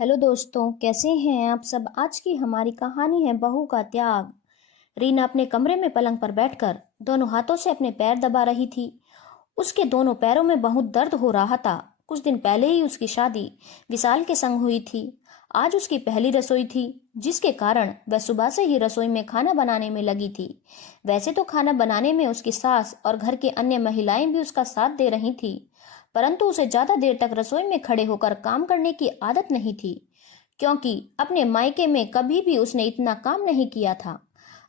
Hello दोस्तों, कैसे हैं आप सब। आज की हमारी कहानी है बहू का त्याग। रीना अपने कमरे में पलंग पर बैठकर दोनों हाथों से अपने पैर दबा रही थी। उसके दोनों पैरों में बहुत दर्द हो रहा था। कुछ दिन पहले ही उसकी शादी विशाल के संग हुई थी। आज उसकी पहली रसोई थी, जिसके कारण वह सुबह से ही रसोई में खाना बनाने में लगी थी। वैसे तो खाना बनाने में उसकी सास और घर के अन्य महिलाएं भी उसका साथ दे रही थी, परंतु उसे ज्यादा देर तक रसोई में खड़े होकर काम करने की आदत नहीं थी, क्योंकि अपने मायके में कभी भी उसने इतना काम नहीं किया था।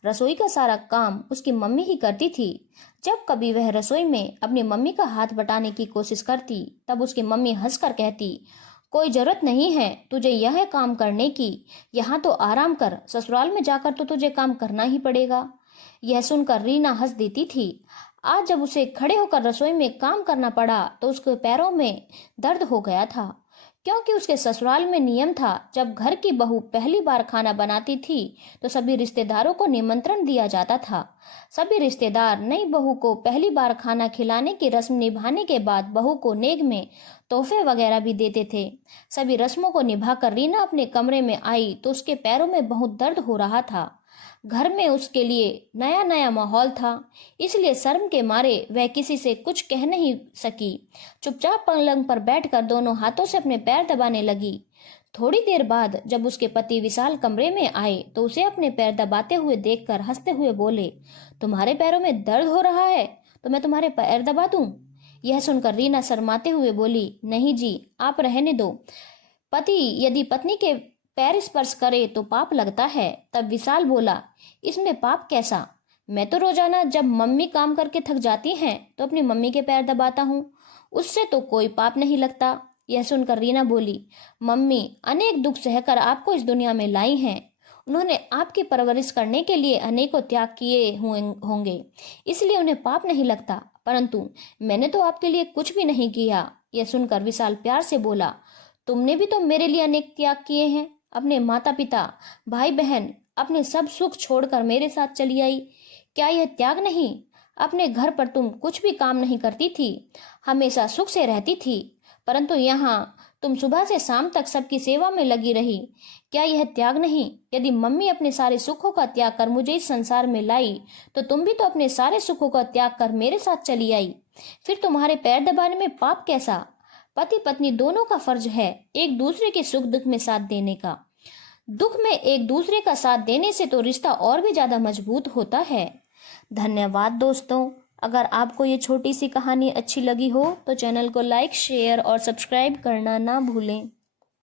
रसोई का सारा काम उसकी मम्मी ही करती थी। जब कभी वह रसोई में अपनी मम्मी का हाथ बटाने की कोशिश करती, तब उसकी मम्मी हंसकर कहती, कोई जरूरत नहीं है तुझे यह काम करने की, यहाँ तो आराम कर, ससुराल में जाकर तो तुझे काम करना ही पड़ेगा। यह सुनकर रीना हंस देती थी। आज जब उसे खड़े होकर रसोई में काम करना पड़ा तो उसके पैरों में दर्द हो गया था, क्योंकि उसके ससुराल में नियम था, जब घर की बहू पहली बार खाना बनाती थी तो सभी रिश्तेदारों को निमंत्रण दिया जाता था। सभी रिश्तेदार नई बहू को पहली बार खाना खिलाने की रस्म निभाने के बाद बहू को नेग में तोहफे वगैरह भी देते थे। सभी रस्मों को निभाकर रीना अपने कमरे में आई तो उसके पैरों में बहुत दर्द हो रहा था। घर में उसके लिए नया नया माहौल था, इसलिए शर्म के मारे वह किसी से कुछ कह नहीं सकी। चुपचाप पलंग पर बैठकर दोनों हाथों से अपने पैर दबाने लगी। थोड़ी देर बाद जब उसके पति विशाल कमरे में आए तो उसे अपने पैर दबाते हुए देखकर हंसते हुए बोले, तुम्हारे पैरों में दर्द हो रहा है तो मैं तुम्हारे पैर दबा दूं? यह सुनकर रीना शर्माते हुए बोली, नहीं जी, आप रहने दो। पति यदि पत्नी के पैर स्पर्श करे तो पाप लगता है। तब विशाल बोला, इसमें पाप कैसा? मैं तो रोजाना जब मम्मी काम करके थक जाती हैं तो अपनी मम्मी के पैर दबाता हूँ, उससे तो कोई पाप नहीं लगता। यह सुनकर रीना बोली, मम्मी अनेक दुख सहकर आपको इस दुनिया में लाई हैं। उन्होंने आपकी परवरिश करने के लिए अनेकों त्याग किए होंगे, इसलिए उन्हें पाप नहीं लगता, परंतु मैंने तो आपके लिए कुछ भी नहीं किया। यह सुनकर विशाल प्यार से बोला, तुमने भी तो मेरे लिए अनेक त्याग किए हैं। अपने माता पिता, भाई बहन, अपने सब सुख छोड़कर मेरे साथ चली आई। क्या यह त्याग नहीं? अपने घर पर तुम कुछ भी काम नहीं करती थी, हमेशा सुख से रहती थी, परंतु यहाँ तुम सुबह से शाम तक सबकी सेवा में लगी रही। क्या यह त्याग नहीं? यदि मम्मी अपने सारे सुखों का त्याग कर मुझे इस संसार में लाई, तो तुम भी तो अपने सारे सुखों का त्याग कर मेरे साथ चली आई। फिर तुम्हारे पैर दबाने में पाप कैसा? पति पत्नी दोनों का फर्ज है एक दूसरे के सुख दुख में साथ देने का। दुख में एक दूसरे का साथ देने से तो रिश्ता और भी ज्यादा मजबूत होता है। धन्यवाद दोस्तों। अगर आपको ये छोटी सी कहानी अच्छी लगी हो तो चैनल को लाइक, शेयर और सब्सक्राइब करना ना भूलें।